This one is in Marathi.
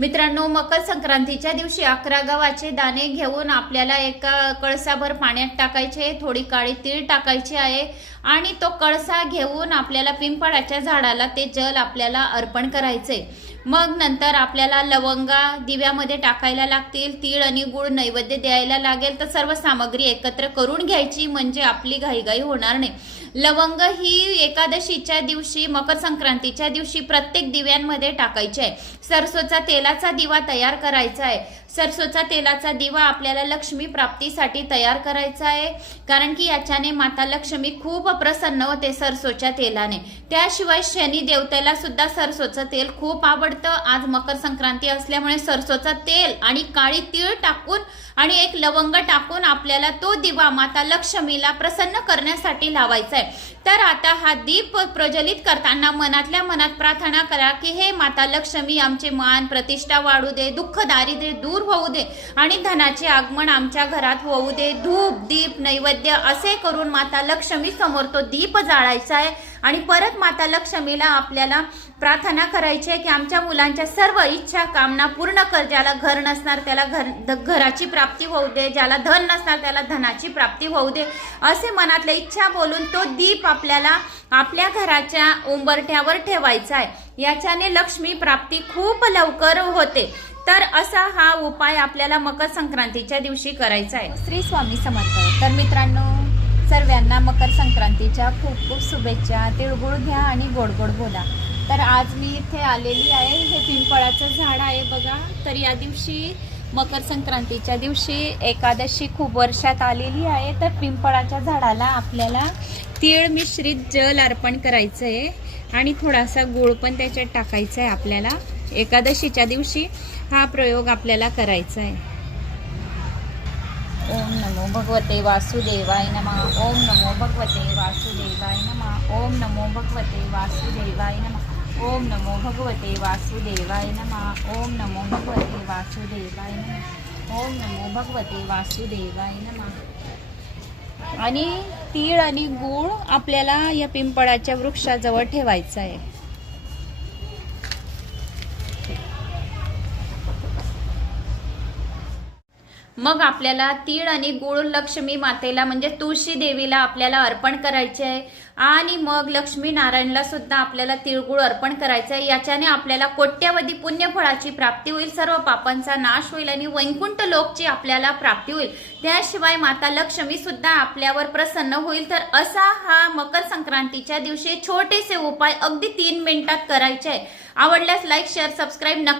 मित्रांनो, मकर संक्रांतीच्या दिवशी 11 गव्हाचे दाणे घेऊन आपल्याला एका कळसाभर पाण्यात टाकायचे, थोडी काळी तीळ टाकायची आहे आणि तो कळसा घेऊन आपल्याला पिंपळाच्या झाडाला ते जल आपल्याला अर्पण करायचे। मग नंतर आपल्याला लवंगा दिव्यामध्ये टाकायला लागतील, तीळ आणि गुळ नैवेद्य द्यायला लागेल। तर सर्व सामग्री एकत्र करून घ्यायची म्हणजे आपली घाईघाई होणार नाही। लवंग ही एकादशीच्या दिवशी, मकर संक्रांतीच्या दिवशी प्रत्येक दिव्यांमध्ये टाकायचे आहे। सरसोचा तेलाचा दिवा तयार करायचा आहे। सरसोचा तेलाचा दिवा आपल्याला लक्ष्मी प्राप्तीसाठी तयार करायचा आहे, कारण की याच्याने माता लक्ष्मी खूप प्रसन्न होते सरसोच्या तेलाने। त्याशिवाय शनी देवतेला सुद्धा सरसोचं तेल खूप आवडतं। आज मकर संक्रांती असल्यामुळे सरसोचा तेल आणि काळी तीळ टाकून आणि एक लवंग टाकून आपल्याला तो दिवा माता लक्ष्मीला प्रसन्न करण्यासाठी लावायचा आहे। तर आता हा दीप प्रज्वलित करताना मनातल्या मनात प्रार्थना करा की हे माता लक्ष्मी आमचे मान प्रतिष्ठा वाढू दे, दुःख दारिद्र्य दूर होऊ दे आणि धनाचे आगमन आमच्या घरात होऊ दे। धूप दीप नैवेद्य असे करून माता लक्ष्मी समोर तो दीप जाळायचा आहे आणि परत माता लक्ष्मीला आपल्याला प्रार्थना करायची आहे की आमच्या मुलांच्या सर्व इच्छा कामना पूर्ण कर। ज्याला घर नसणार त्याला घराची प्राप्ती होऊ दे, ज्याला धन नसणार त्याला धनाची प्राप्ती होऊ दे, असे मनातल्या इच्छा बोलून तो दीप आपल्याला आपल्या घराच्या उंबरठ्यावर ठेवायचा आहे। याच्याने लक्ष्मी प्राप्ती खूप लवकर होते। तर असा हा उपाय आपल्याला मकर संक्रांतीच्या दिवशी करायचा आहे। श्री स्वामी समर्थ। तर मित्रांनो, सर्वांना मकर संक्रांतीच्या खूप खूप शुभेच्छा। तिळगुळ घ्या आणि गोड गोड बोला। तर आज मी इथे आलेली आहे, हे पिंपळाचं झाड आहे बघा। तर या दिवशी मकर संक्रांतीच्या दिवशी एकादशी खूप वर्षात आलेली आहे। तर पिंपळाच्या झाडाला आपल्याला तीळ मिश्रित जल अर्पण करायचं आहे आणि थोडासा गुळ पण त्याच्यात टाकायचा आहे। आपल्याला एकादशीच्या दिवशी हा प्रयोग आपल्याला करायचा आहे। ओम नमो भगवते वासुदेवाय नमः। ओम नमो भगवते वासुदेवाय नमः। ओम नमो भगवते वासुदेवाय नमः। ओम नमो भगवते वासुदेवाय नमः। ओम नमो भगवते वासुदेवाय नमः। ओम नमो भगवते वासुदेवाय नमः। आणि तीळ आणि गूळ आपल्याला या पिंपळाच्या वृक्षाजवळ ठेवायचा आहे। मग आपल्याला तीळ आणि गुळ लक्ष्मी मातेला म्हणजे तुळशी देवीला आपल्याला अर्पण करायचे आहे आणि मग लक्ष्मी नारायणला सुद्धा आपल्याला तिळगुळ अर्पण करायचं आहे। याच्याने आपल्याला कोट्यवधी पुण्यफळाची प्राप्ती होईल, सर्व पापांचा नाश होईल आणि वैकुंठ लोकची आपल्याला प्राप्ती होईल। त्याशिवाय माता लक्ष्मी सुद्धा आपल्यावर प्रसन्न होईल। तर असा हा मकर संक्रांतीच्या दिवशी छोटेसे उपाय अगदी 3 मिनिटात करायचे आहे। आवडल्यास लाईक शेअर सबस्क्राईब नक्की